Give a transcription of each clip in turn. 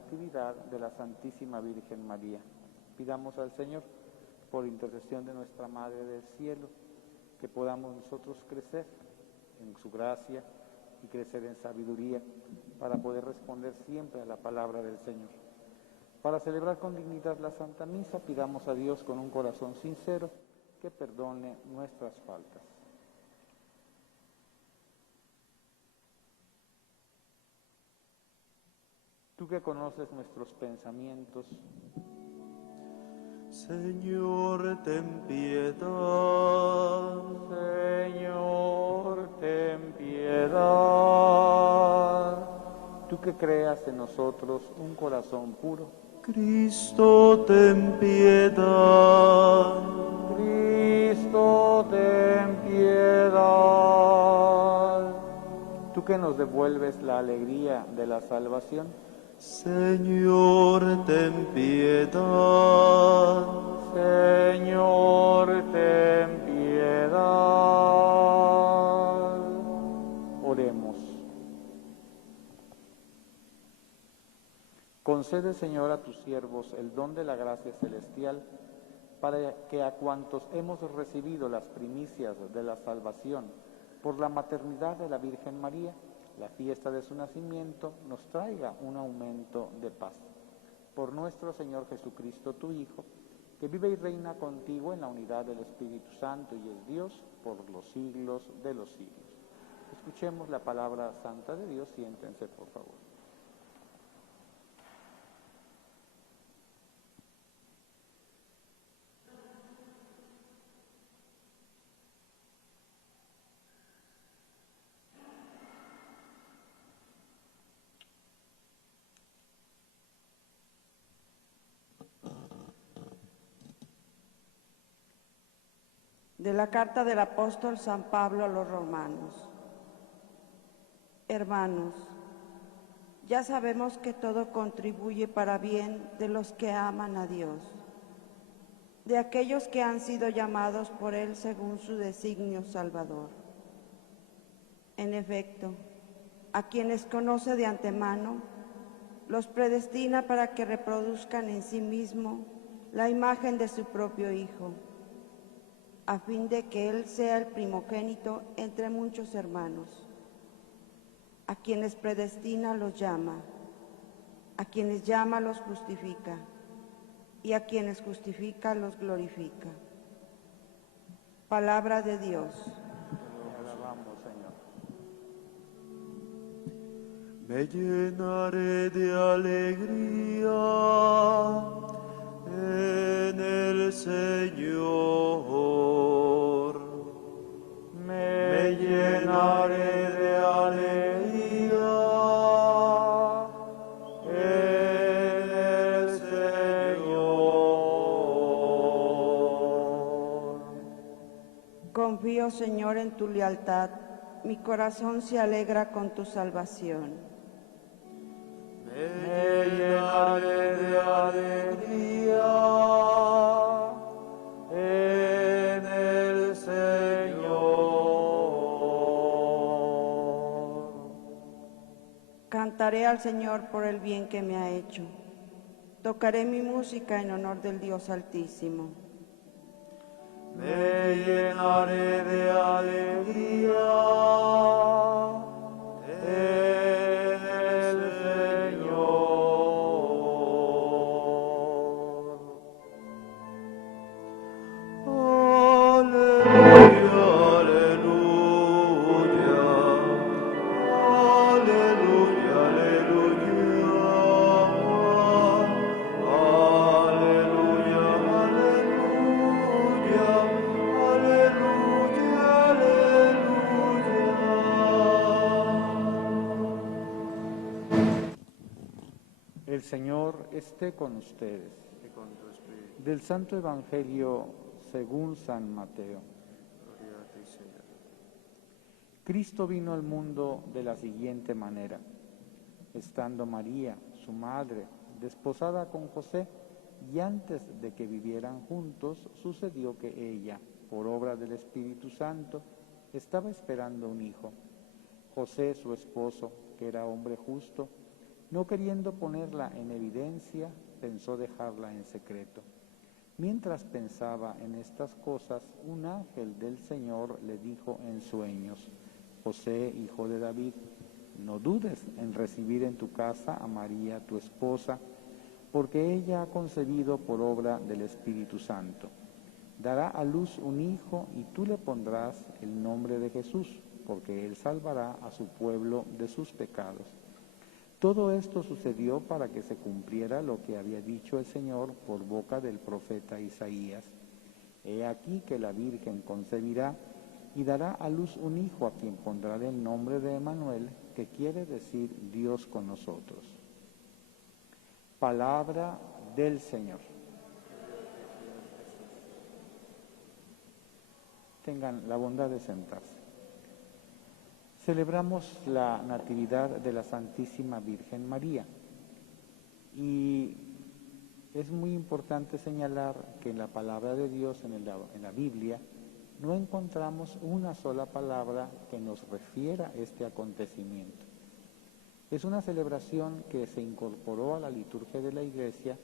Natividad de la Santísima Virgen María. Pidamos al Señor, por intercesión de nuestra Madre del Cielo, que podamos nosotros crecer en su gracia y crecer en sabiduría para poder responder siempre a la palabra del Señor. Para celebrar con dignidad la Santa Misa, pidamos a Dios con un corazón sincero que perdone nuestras faltas. Tú que conoces nuestros pensamientos, Señor, ten piedad. Señor, ten piedad. Tú que creas en nosotros un corazón puro, Cristo, ten piedad. Cristo, ten piedad. Tú que nos devuelves la alegría de la salvación, Señor, ten piedad. Señor, ten piedad. Oremos. Concede, Señor, a tus siervos el don de la gracia celestial, para que a cuantos hemos recibido las primicias de la salvación por la maternidad de la Virgen María, la fiesta de su nacimiento nos traiga un aumento de paz. Por nuestro Señor Jesucristo, tu Hijo, que vive y reina contigo en la unidad del Espíritu Santo y es Dios por los siglos de los siglos. Escuchemos la palabra santa de Dios. Siéntense, por favor. De la carta del apóstol San Pablo a los romanos. Hermanos, ya sabemos que todo contribuye para bien de los que aman a Dios, de aquellos que han sido llamados por Él según su designio salvador. En efecto, a quienes conoce de antemano, los predestina para que reproduzcan en sí mismo la imagen de su propio Hijo, a fin de que Él sea el primogénito entre muchos hermanos. A quienes predestina los llama, a quienes llama los justifica, y a quienes justifica los glorifica. Palabra de Dios. Te alabamos, Señor. Me llenaré de alegría en el Señor. Me llenaré de alegría en el Señor. Confío, Señor, en tu lealtad. Mi corazón se alegra con tu salvación. Me llenaré de alegría en el Señor. Cantaré al Señor por el bien que me ha hecho. Tocaré mi música en honor del Dios Altísimo. Me llenaré de alegría en el Señor. Aleluya, aleluya, aleluya, aleluya, aleluya, aleluya, aleluya. El Señor esté con ustedes. Y con tu espíritu. Del Santo Evangelio según San Mateo. Gloria a ti, Señor. Cristo vino al mundo de la siguiente manera. Estando María, su madre, desposada con José, y antes de que vivieran juntos, sucedió que ella, por obra del Espíritu Santo, estaba esperando un hijo. José, su esposo, que era hombre justo, No queriendo ponerla en evidencia, pensó dejarla en secreto. Mientras pensaba en estas cosas, un ángel del Señor le dijo en sueños: José, hijo de David, no dudes en recibir en tu casa a María, tu esposa, porque ella ha concebido por obra del Espíritu Santo. Dará a luz un hijo y tú le pondrás el nombre de Jesús, porque él salvará a su pueblo de sus pecados. Todo esto sucedió para que se cumpliera lo que había dicho el Señor por boca del profeta Isaías. He aquí que la Virgen concebirá y dará a luz un hijo a quien pondrá el nombre de Emmanuel, que quiere decir Dios con nosotros. Palabra del Señor. Tengan la bondad de sentarse. Celebramos la Natividad de la Santísima Virgen María y es muy importante señalar que en la palabra de Dios, en la Biblia, no encontramos una sola palabra que nos refiera a este acontecimiento. Es una celebración que se incorporó a la liturgia de la Iglesia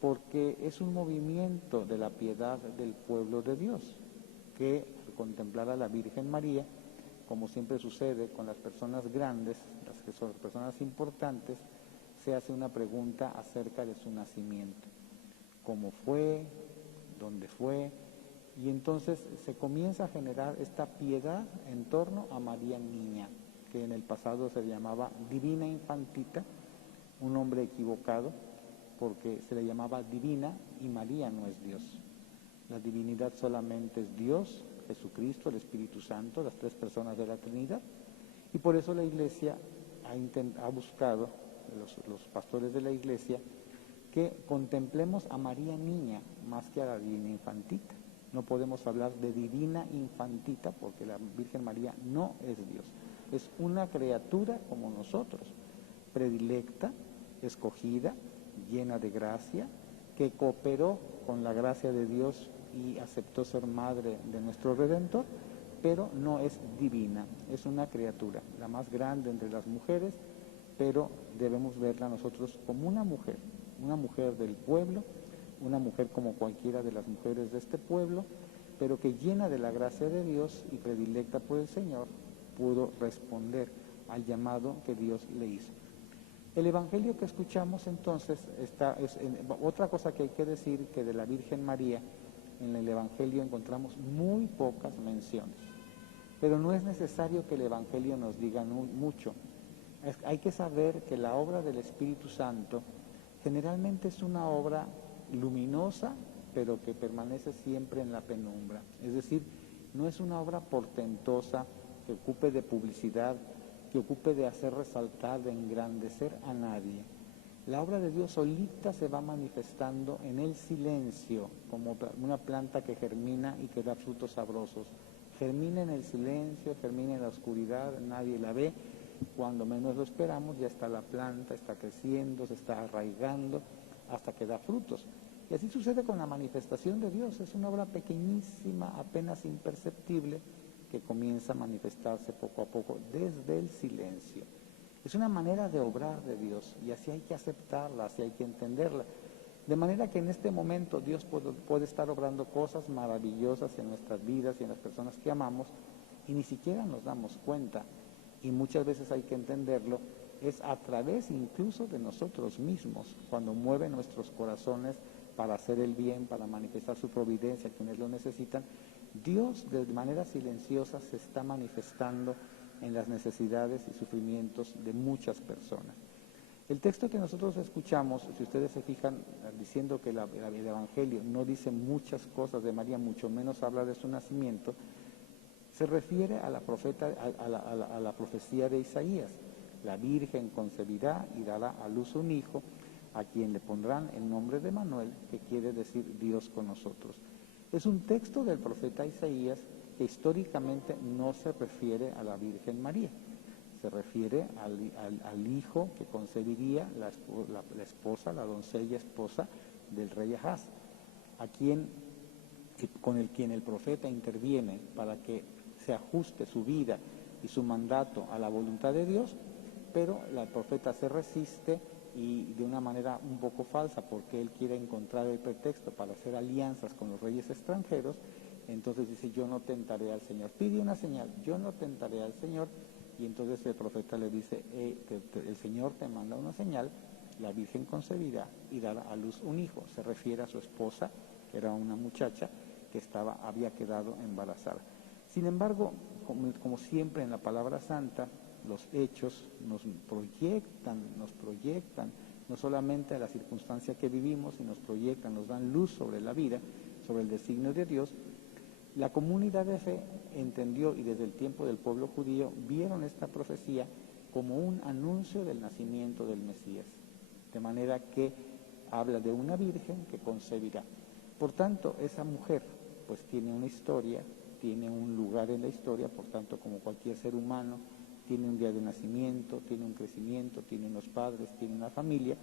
porque es un movimiento de la piedad del pueblo de Dios, que al contemplar a la Virgen María, como siempre sucede con las personas grandes, las que son personas importantes, se hace una pregunta acerca de su nacimiento. ¿Cómo fue? ¿Dónde fue? Y entonces se comienza a generar esta piedad en torno a María Niña, que en el pasado se llamaba Divina Infantita, un nombre equivocado, porque se le llamaba Divina y María no es Dios. La divinidad solamente es Dios, Jesucristo, el Espíritu Santo, las tres personas de la Trinidad, y por eso la Iglesia ha buscado, los pastores de la Iglesia, que contemplemos a María Niña más que a la Divina Infantita. No podemos hablar de Divina Infantita porque la Virgen María no es Dios, es una criatura como nosotros, predilecta, escogida, llena de gracia, que cooperó con la gracia de Dios y aceptó ser madre de nuestro Redentor, pero no es divina, es una criatura, la más grande entre las mujeres, pero debemos verla nosotros como una mujer del pueblo, una mujer como cualquiera de las mujeres de este pueblo, pero que llena de la gracia de Dios y predilecta por el Señor, pudo responder al llamado que Dios le hizo. El Evangelio que escuchamos entonces otra cosa que hay que decir, que de la Virgen María en el Evangelio encontramos muy pocas menciones, pero no es necesario que el Evangelio nos diga mucho. Hay que saber que la obra del Espíritu Santo generalmente es una obra luminosa, pero que permanece siempre en la penumbra. Es decir, no es una obra portentosa que ocupe de publicidad, que ocupe de hacer resaltar, de engrandecer a nadie. La obra de Dios solita se va manifestando en el silencio, como una planta que germina y que da frutos sabrosos. Germina en el silencio, germina en la oscuridad, nadie la ve. Cuando menos lo esperamos, ya está la planta, está creciendo, se está arraigando, hasta que da frutos. Y así sucede con la manifestación de Dios. Es una obra pequeñísima, apenas imperceptible, que comienza a manifestarse poco a poco desde el silencio. Es una manera de obrar de Dios y así hay que aceptarla, así hay que entenderla. De manera que en este momento Dios puede estar obrando cosas maravillosas en nuestras vidas y en las personas que amamos y ni siquiera nos damos cuenta. Y muchas veces hay que entenderlo, es a través incluso de nosotros mismos, cuando mueve nuestros corazones para hacer el bien, para manifestar su providencia a quienes lo necesitan. Dios de manera silenciosa se está manifestando en las necesidades y sufrimientos de muchas personas. El texto que nosotros escuchamos, si ustedes se fijan, diciendo que el Evangelio no dice muchas cosas de María, mucho menos habla de su nacimiento, se refiere a la profecía de Isaías. La Virgen concebirá y dará a luz un hijo, a quien le pondrán el nombre de Emmanuel, que quiere decir Dios con nosotros. Es un texto del profeta Isaías que históricamente no se refiere a la Virgen María, se refiere al hijo que concebiría la esposa, la doncella esposa del rey Ahaz, con quien el profeta interviene para que se ajuste su vida y su mandato a la voluntad de Dios, pero la profeta se resiste y de una manera un poco falsa, porque él quiere encontrar el pretexto para hacer alianzas con los reyes extranjeros. Entonces dice, yo no tentaré al Señor. Pide una señal, yo no tentaré al Señor. Y entonces el profeta le dice, el Señor te manda una señal, la Virgen concebirá y dará a luz un hijo. Se refiere a su esposa, que era una muchacha que había quedado embarazada. Sin embargo, como siempre en la palabra santa, los hechos nos proyectan no solamente a la circunstancia que vivimos, sino nos dan luz sobre la vida, sobre el designio de Dios. La comunidad de fe entendió, y desde el tiempo del pueblo judío vieron esta profecía como un anuncio del nacimiento del Mesías, de manera que habla de una virgen que concebirá. Por tanto, esa mujer pues tiene una historia, tiene un lugar en la historia, por tanto, como cualquier ser humano, tiene un día de nacimiento, tiene un crecimiento, tiene unos padres, tiene una familia,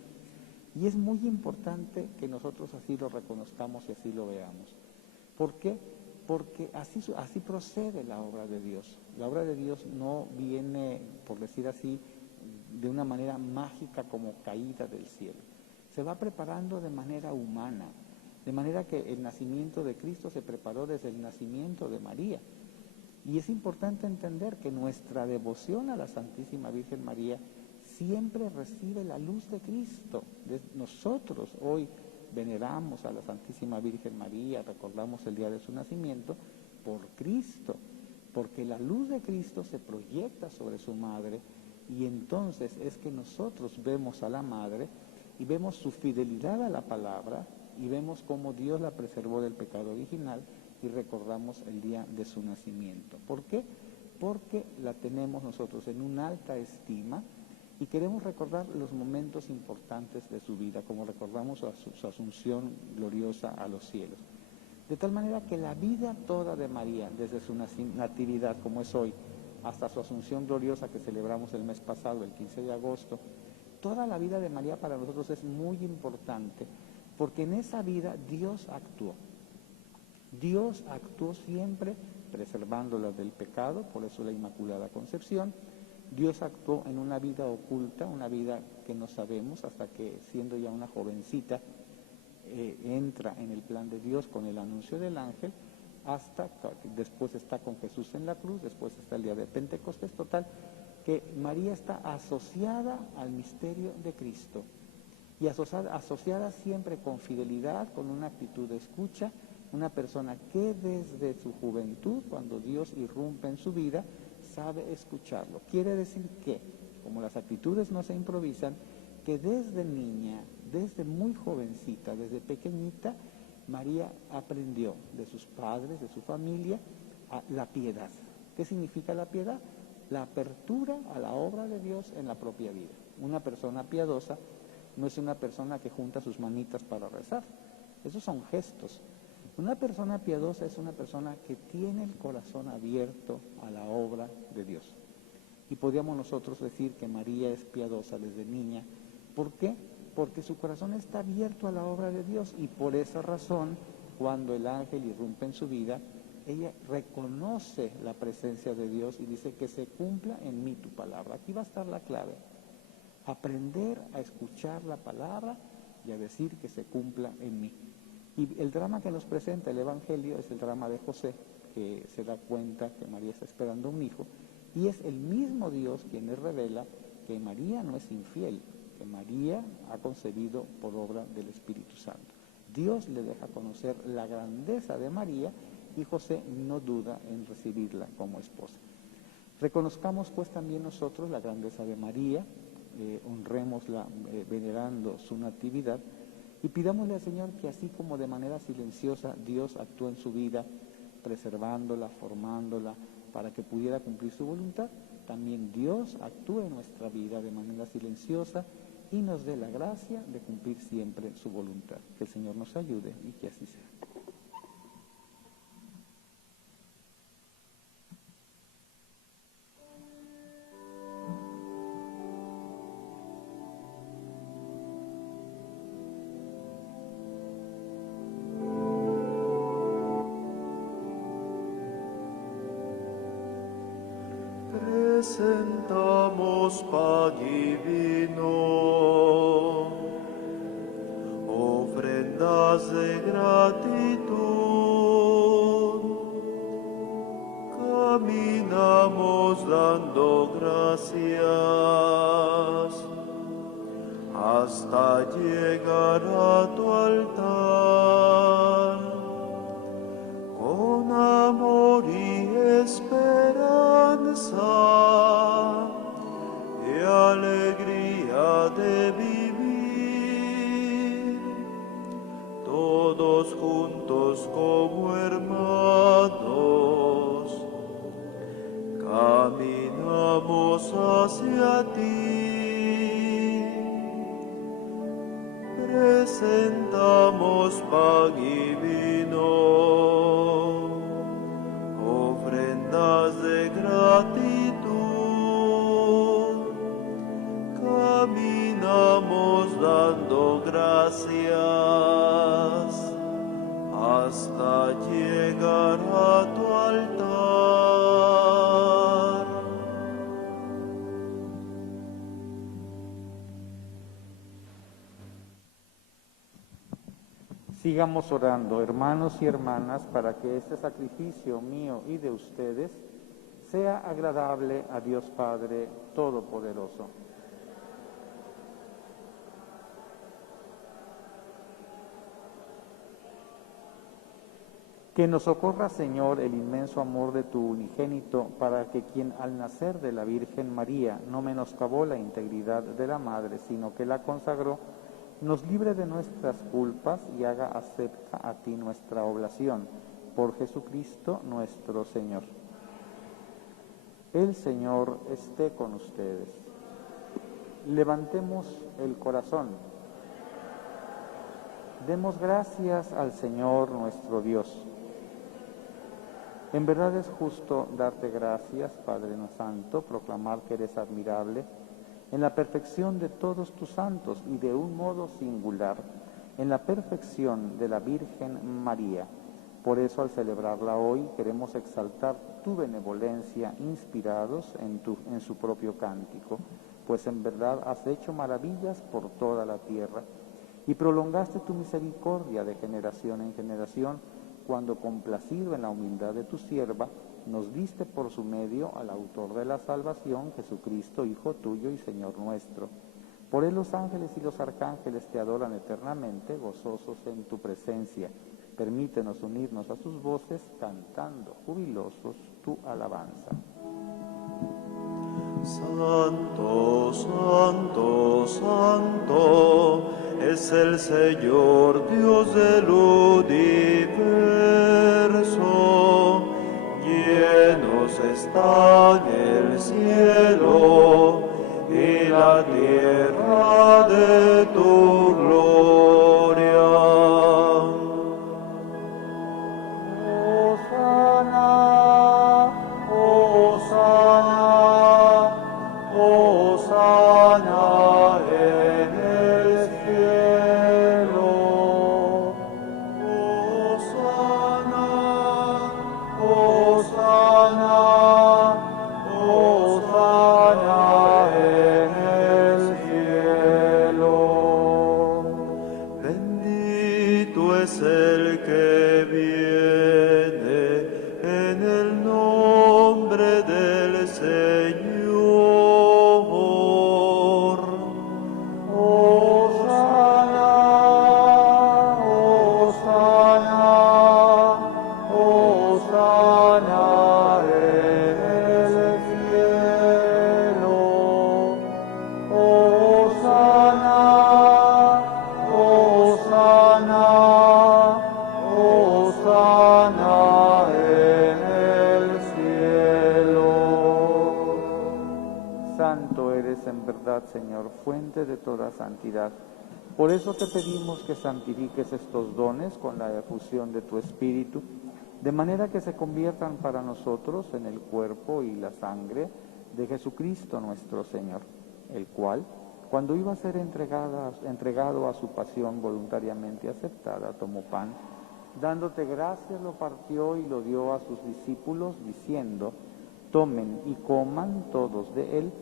y es muy importante que nosotros así lo reconozcamos y así lo veamos. ¿Por qué? Porque así procede la obra de Dios. La obra de Dios no viene, por decir así, de una manera mágica como caída del cielo. Se va preparando de manera humana, de manera que el nacimiento de Cristo se preparó desde el nacimiento de María. Y es importante entender que nuestra devoción a la Santísima Virgen María siempre recibe la luz de Cristo. Nosotros hoy veneramos a la Santísima Virgen María, recordamos el día de su nacimiento, por Cristo, porque la luz de Cristo se proyecta sobre su madre, y entonces es que nosotros vemos a la madre y vemos su fidelidad a la palabra y vemos cómo Dios la preservó del pecado original y recordamos el día de su nacimiento. ¿Por qué? Porque la tenemos nosotros en una alta estima y queremos recordar los momentos importantes de su vida, como recordamos su asunción gloriosa a los cielos. De tal manera que la vida toda de María, desde su natividad, como es hoy, hasta su asunción gloriosa que celebramos el mes pasado, el 15 de agosto, toda la vida de María para nosotros es muy importante, porque en esa vida Dios actuó. Dios actuó siempre preservándola del pecado, por eso la Inmaculada Concepción. Dios actuó en una vida oculta, una vida que no sabemos, hasta que siendo ya una jovencita entra en el plan de Dios con el anuncio del ángel, hasta que después está con Jesús en la cruz, después está el día de Pentecostés. Total, que María está asociada al misterio de Cristo y asociada siempre con fidelidad, con una actitud de escucha, una persona que desde su juventud, cuando Dios irrumpe en su vida, sabe escucharlo. Quiere decir que, como las actitudes no se improvisan, que desde niña, desde muy jovencita, desde pequeñita, María aprendió de sus padres, de su familia, la piedad. ¿Qué significa la piedad? La apertura a la obra de Dios en la propia vida. Una persona piadosa no es una persona que junta sus manitas para rezar. Esos son gestos. Una persona piadosa es una persona que tiene el corazón abierto a la obra de Dios. Y podríamos nosotros decir que María es piadosa desde niña. ¿Por qué? Porque su corazón está abierto a la obra de Dios, y por esa razón, cuando el ángel irrumpe en su vida, ella reconoce la presencia de Dios y dice que se cumpla en mí tu palabra. Aquí va a estar la clave. Aprender a escuchar la palabra y a decir que se cumpla en mí. Y el drama que nos presenta el Evangelio es el drama de José, que se da cuenta que María está esperando un hijo, y es el mismo Dios quien le revela que María no es infiel, que María ha concebido por obra del Espíritu Santo. Dios le deja conocer la grandeza de María y José no duda en recibirla como esposa. Reconozcamos pues también nosotros la grandeza de María, honrémosla venerando su natividad, y pidámosle al Señor que así como de manera silenciosa Dios actúa en su vida, preservándola, formándola, para que pudiera cumplir su voluntad, también Dios actúe en nuestra vida de manera silenciosa y nos dé la gracia de cumplir siempre su voluntad. Que el Señor nos ayude y que así sea. presentamos pan y vino, ofrendas de gratitud. Caminamos dando gracias hasta llegar a tu altar. Con amor y esperanza y alegría de vivir, todos juntos como hermanos, caminamos hacia ti. Presentamos pan y vino, ofrendas de gratitud. Caminamos dando gracias hasta llegar a tu altar. Sigamos orando, hermanos y hermanas, para que este sacrificio mío y de ustedes sea agradable a Dios Padre Todopoderoso. Que nos socorra, Señor, el inmenso amor de tu unigénito, para que quien al nacer de la Virgen María no menoscabó la integridad de la Madre, sino que la consagró, nos libre de nuestras culpas y haga acepta a ti nuestra oblación. Por Jesucristo nuestro Señor. El Señor esté con ustedes. Levantemos el corazón. Demos gracias al Señor nuestro Dios. En verdad es justo darte gracias, Padre Santo, proclamar que eres admirable en la perfección de todos tus santos y de un modo singular en la perfección de la Virgen María. Por eso, al celebrarla hoy, queremos exaltar tu benevolencia inspirados en su propio cántico, pues en verdad has hecho maravillas por toda la tierra y prolongaste tu misericordia de generación en generación, cuando, complacido en la humildad de tu sierva, nos diste por su medio al autor de la salvación, Jesucristo, Hijo tuyo y Señor nuestro. Por él los ángeles y los arcángeles te adoran eternamente, gozosos en tu presencia. Permítenos unirnos a sus voces, cantando jubilosos tu alabanza. Santo, santo, santo, es el Señor Dios del universo. Llenos están el cielo y la tierra de tu gloria. Hosana, Hosana, Hosana en el cielo. Hosana, Hosana, Hosana en el cielo. Bendito es el que viene en el nombre del Señor. Hosana, Hosana, Hosana en el cielo. Hosana, Hosana, Hosana en el cielo. Santo eres en verdad, Señor, fuente de toda santidad. Por eso te pedimos que santifiques estos dones con la efusión de tu Espíritu, de manera que se conviertan para nosotros en el cuerpo y la sangre de Jesucristo nuestro Señor, el cual, cuando iba a ser entregado a su pasión voluntariamente aceptada, tomó pan, dándote gracias, lo partió y lo dio a sus discípulos, diciendo: Tomen y coman todos de él,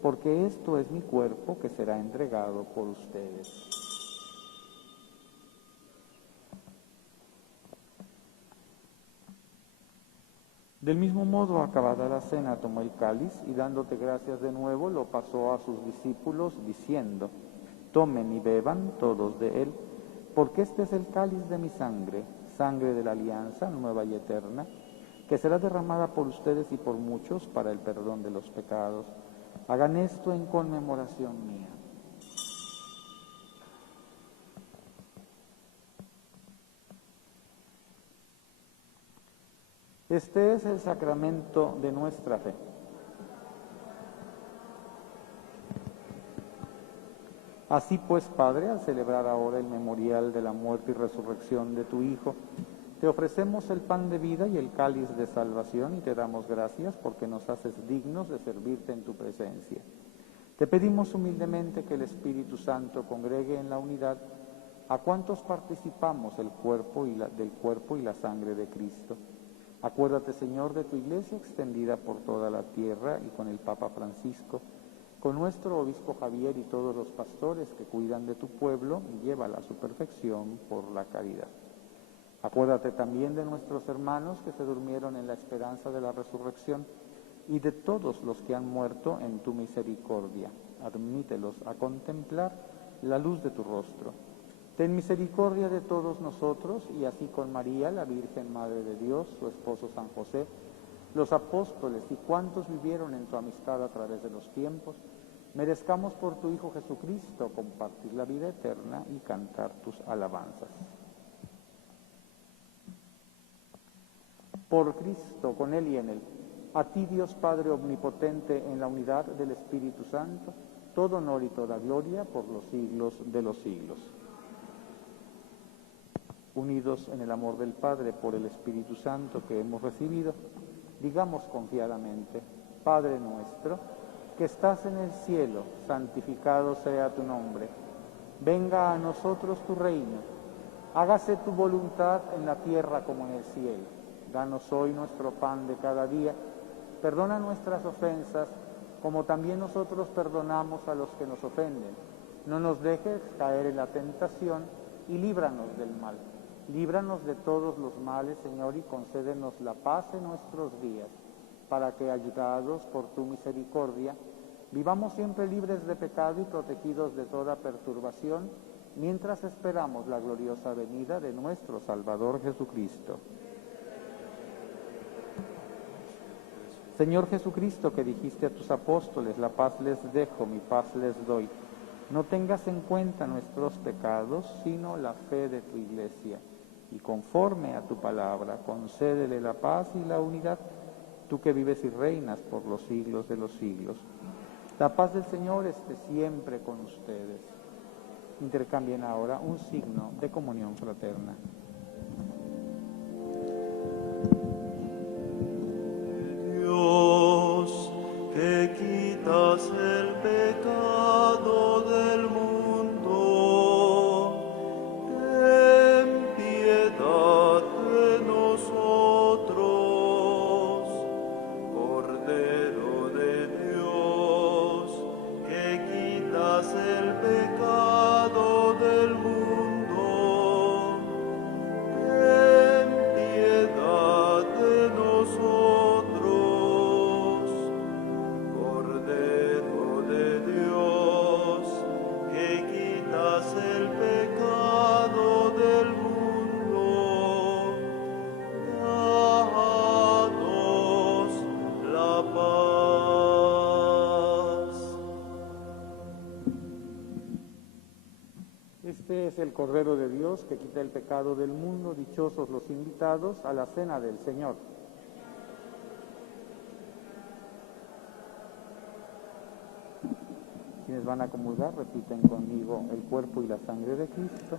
porque esto es mi cuerpo que será entregado por ustedes. Del mismo modo, acabada la cena, tomó el cáliz y dándote gracias de nuevo, lo pasó a sus discípulos, diciendo: Tomen y beban todos de él, porque este es el cáliz de mi sangre, sangre de la alianza nueva y eterna, que será derramada por ustedes y por muchos para el perdón de los pecados. Hagan esto en conmemoración mía. Este es el sacramento de nuestra fe. Así pues, Padre, al celebrar ahora el memorial de la muerte y resurrección de tu Hijo, te ofrecemos el pan de vida y el cáliz de salvación y te damos gracias porque nos haces dignos de servirte en tu presencia. Te pedimos humildemente que el Espíritu Santo congregue en la unidad a cuantos participamos del cuerpo y la sangre de Cristo. Acuérdate, Señor, de tu Iglesia extendida por toda la tierra y con el Papa Francisco, con nuestro Obispo Javier y todos los pastores que cuidan de tu pueblo, y llévala a su perfección por la caridad. Acuérdate también de nuestros hermanos que se durmieron en la esperanza de la resurrección y de todos los que han muerto en tu misericordia. Admítelos a contemplar la luz de tu rostro. Ten misericordia de todos nosotros y así con María, la Virgen Madre de Dios, su esposo San José, los apóstoles y cuantos vivieron en tu amistad a través de los tiempos, merezcamos por tu Hijo Jesucristo compartir la vida eterna y cantar tus alabanzas. Por Cristo, con Él y en Él, a ti Dios Padre Omnipotente, en la unidad del Espíritu Santo, todo honor y toda gloria por los siglos de los siglos. Unidos en el amor del Padre por el Espíritu Santo que hemos recibido, digamos confiadamente: Padre nuestro, que estás en el cielo, santificado sea tu nombre. Venga a nosotros tu reino. Hágase tu voluntad en la tierra como en el cielo. Danos hoy nuestro pan de cada día. Perdona nuestras ofensas, como también nosotros perdonamos a los que nos ofenden. No nos dejes caer en la tentación y líbranos del mal. Líbranos de todos los males, Señor, y concédenos la paz en nuestros días, para que, ayudados por tu misericordia, vivamos siempre libres de pecado y protegidos de toda perturbación, mientras esperamos la gloriosa venida de nuestro Salvador Jesucristo. Señor Jesucristo, que dijiste a tus apóstoles: la paz les dejo, mi paz les doy, no tengas en cuenta nuestros pecados, sino la fe de tu Iglesia, y conforme a tu palabra, concédele la paz y la unidad, tú que vives y reinas por los siglos de los siglos. La paz del Señor esté siempre con ustedes. Intercambien ahora un signo de comunión fraterna. Dios, que quitas el pecado del mundo, ten piedad de nosotros. Cordero de Dios, que quitas el pecado del mundo, ten piedad de nosotros. Cordero de Dios, que quitas el pecado del mundo, danos la paz. Este es el Cordero de Dios que quita el pecado del mundo. Dichosos los invitados a la cena del Señor. Quienes van a comulgar, repiten conmigo: el cuerpo y la sangre de Cristo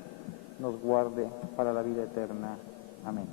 nos guarde para la vida eterna. Amén.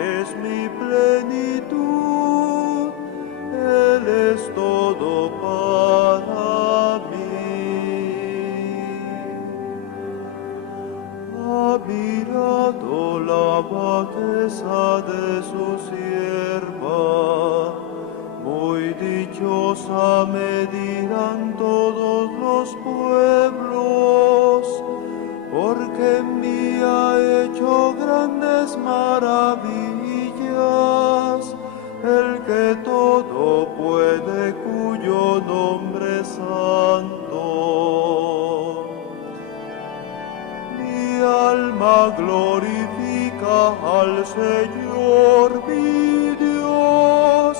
es mi plenitud, Él es todo para mí. Ha mirado la bajeza de su sierva, muy dichosa me dirán todos los pueblos, porque en mí ha hecho grandes maravillas, el que todo puede, cuyo nombre es santo. Mi alma glorifica al Señor mi Dios,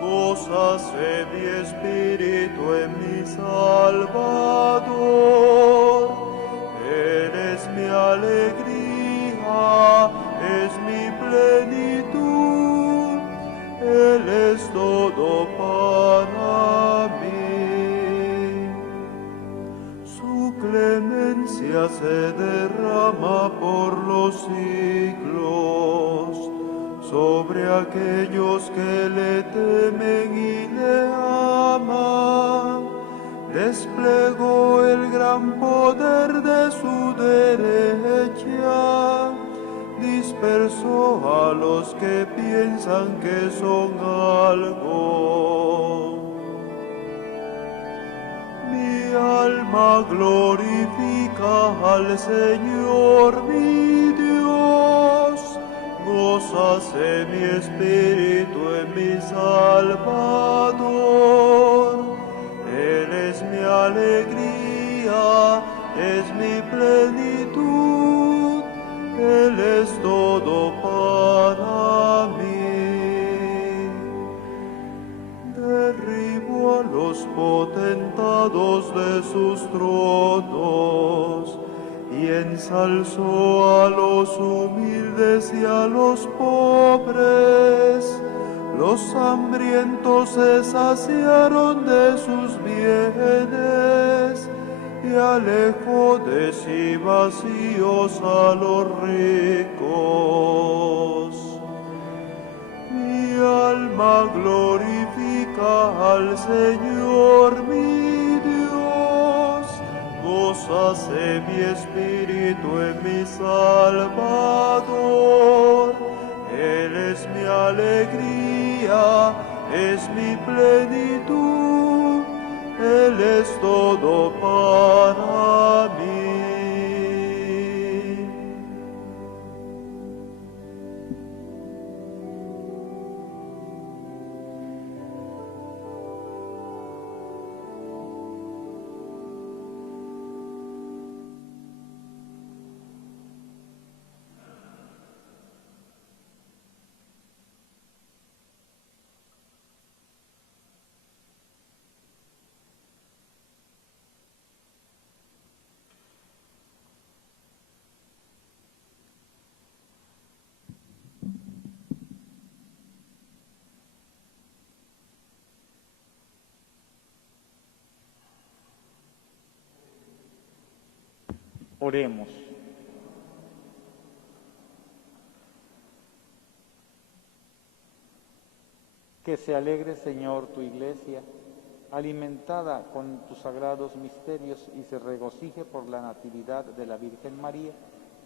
gózase mi espíritu en mi Salvador. Él es mi alegría, es mi plenitud, Él es todo para mí. Su clemencia se derrama por los siglos sobre aquellos que le temen y le aman. Desplegó el gran poder de su derecha, dispersó a los que piensan que son algo. Mi alma glorifica al Señor mi Dios, gózase mi espíritu en mi Salvador. Él es mi alegría, es mi plenitud, Él es todo para mí. Derribo a los potentados de sus tronos y ensalzó a los humildes y a los pobres. Los hambrientos se saciaron de sus bienes y alejó de sí vacíos a los ricos. Mi alma glorifica al Señor mi Dios, gózase mi espíritu en mi Salvador. Él es mi alegría, es mi plenitud, Él es todo para mí. Oremos. Que se alegre, Señor, tu Iglesia, alimentada con tus sagrados misterios, y se regocije por la natividad de la Virgen María,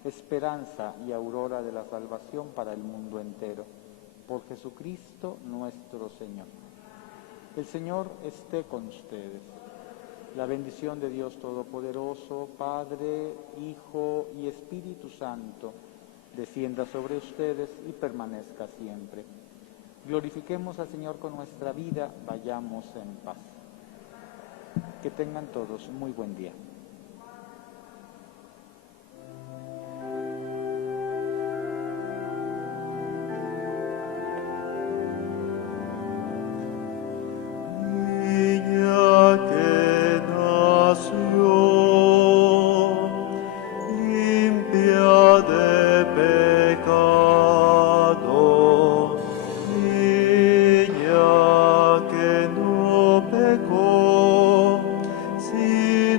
esperanza y aurora de la salvación para el mundo entero. Por Jesucristo nuestro Señor. El Señor esté con ustedes. La bendición de Dios Todopoderoso, Padre, Hijo y Espíritu Santo, descienda sobre ustedes y permanezca siempre. Glorifiquemos al Señor con nuestra vida, vayamos en paz. Que tengan todos muy buen día.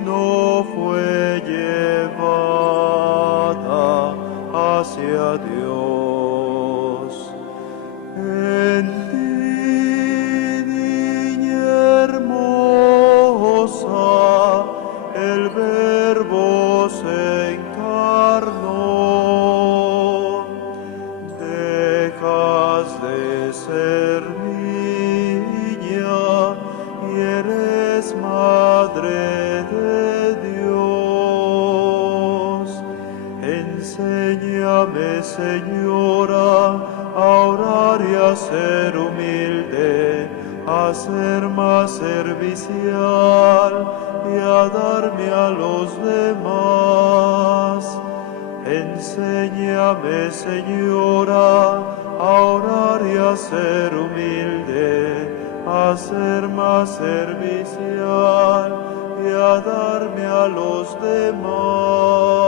No a ser humilde, a ser más servicial y a darme a los demás. Enséñame, Señora, a orar y a ser humilde, a ser más servicial y a darme a los demás.